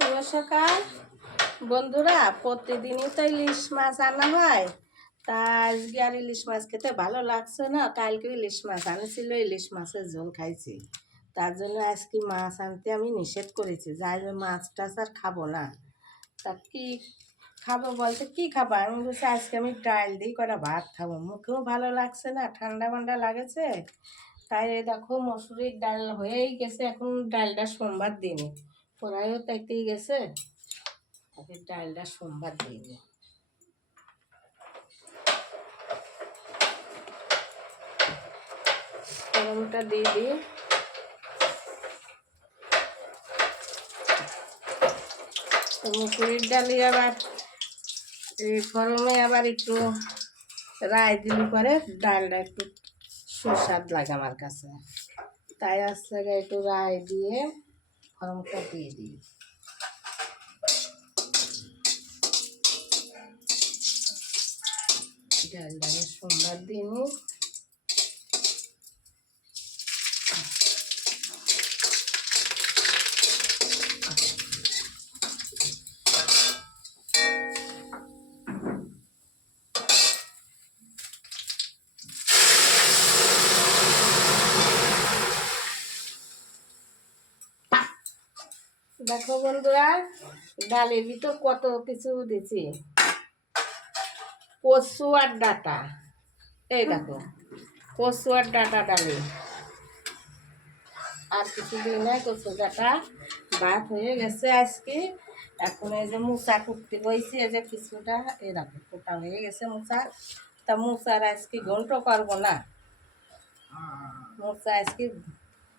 শুভ সকাল। বন্ধুরা, প্রতিদিনই তো ইলিশ মাছ আনা হয়। তা আজকে আর ইলিশ মাছ খেতে ভালো লাগছে না? কালকে ইলিশ মাছ আনেছিল, ইলিশ মাছের ঝোল খাইছি। তার জন্য আজকে মাছ আনতে আমি নিষেধ করেছি। যাই মাছ টাছ আর খাব না। তা কি খাব বলতে, কি খাব? আমি বলছি, আজকে আমি ডাল দিই কটা ভাত খাব। মুখেও ভালো লাগছে না, ঠান্ডা ঠান্ডা লাগেছে। তাই দেখো, মসুরির ডাল হয়েই গেছে। এখন ডালটা সোমবার দিনে ওরাইও তাইতেই গেছে তাকে ডালটা সোমবার দিয়ে দিনে গরমটা দিয়ে দিই মুসুরির ডালি আবার এই গরমে আবার একটু রায় দিলে পরে ডালটা একটু সুস্বাদ লাগে আমার কাছে তাই আজকে একটু রায় দিয়ে গরমটা দিয়ে দিই ডালটাকে সোমবার দিনই দেখো বন্ধুরা, ডালের ভিতর কত কিছু দিছি। কচু আর ডাটা। এই দেখো, কচু আর ডাটা ডালে। আর কিছু দিই নাই, কচু ডাটা ভাত হয়ে গেছে আজকে। এখন এই যে মুসা কুটতে বইছি, এই যে কিছুটা, এই দেখো, কোটা হয়ে গেছে মুসা তা মুসার আজকে ঘন্ট করব না। মুসা আজকে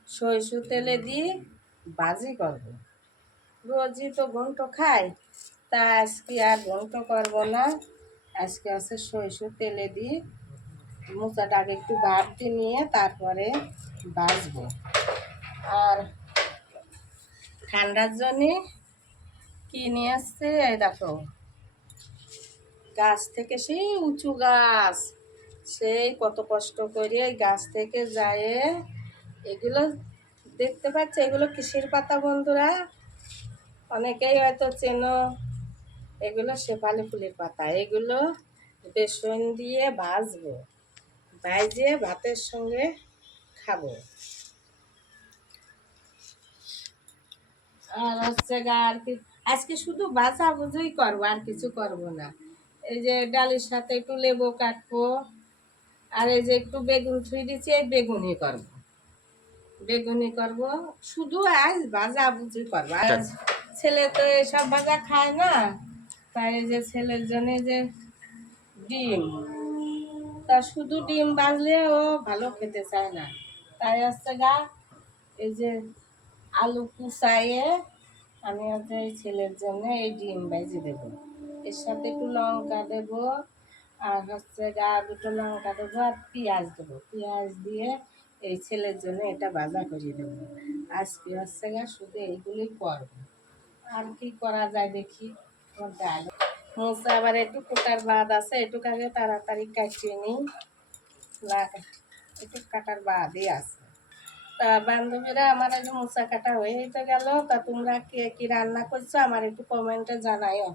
সরষে তেলে দিয়ে বাজি করব। রোজই তো ঘন্ট খাই। তা আজকে আর ঘন্ট করব না। আজকে আছে সরষে তেলে দিই মোচাটাকে একটু ভাবতে নিয়ে তারপরে বাজবো আর ঠান্ডার জন্যে কি নিয়ে আসছে এই দেখো। গাছ থেকে সেই উঁচু গাছ। সেই কত কষ্ট করে এই গাছ থেকে যায়। এগুলো দেখতে পাচ্ছে? এগুলো কিসের পাতা বন্ধুরা? অনেকেই হয়তো চেনো এগুলো শেফালি ফুলের পাতা। এগুলো বেসন দিয়ে ভাজবো ভাজে ভাতের সঙ্গে খাব। আর হচ্ছে গা আর কি, আজকে শুধু ভাজা বুঝেই করব, আর কিছু করব না। এই যে ডালের সাথে একটু লেবু কাটবো, আর এই যে একটু বেগুন ছুঁই দিচ্ছি, এই বেগুনই করব। বেগুনি করব, শুধু আজ ভাজা বুঝি করব। আর ছেলে তো এসব ভাজা খায় না। তাই যে ছেলের জন্য যে ডিম, তা শুধু ডিম বাজলে ও ভালো খেতে চায় না। তাই হচ্ছে গা, এই যে আলু কুচাইয়ে আমি হচ্ছে এই ছেলের জন্য এই ডিম ভেজে দেবো। এর সাথে একটু লঙ্কা দেবো, আর হচ্ছে গা দুটো লঙ্কা দেবো, আর পেঁয়াজ দেবো। পেঁয়াজ দিয়ে এই ছেলের জন্য এটা ভাজা করিয়ে দেবো। আজকে হচ্ছে গা শুধু এইগুলোই করব। আর কি করা যায় দেখি। ডাল মোচা আবার একটু কোটার বাদ আছে এটুকু আগে তাড়াতাড়ি কাটিয়ে নিই। একটু কাটার বাদই আছে। তা বান্ধবীরা আমার একটু মোচা কাটা হয়ে তো গেল, তা তোমরা কে কি রান্না করছ? আমার একটু কমেন্টে জানাইও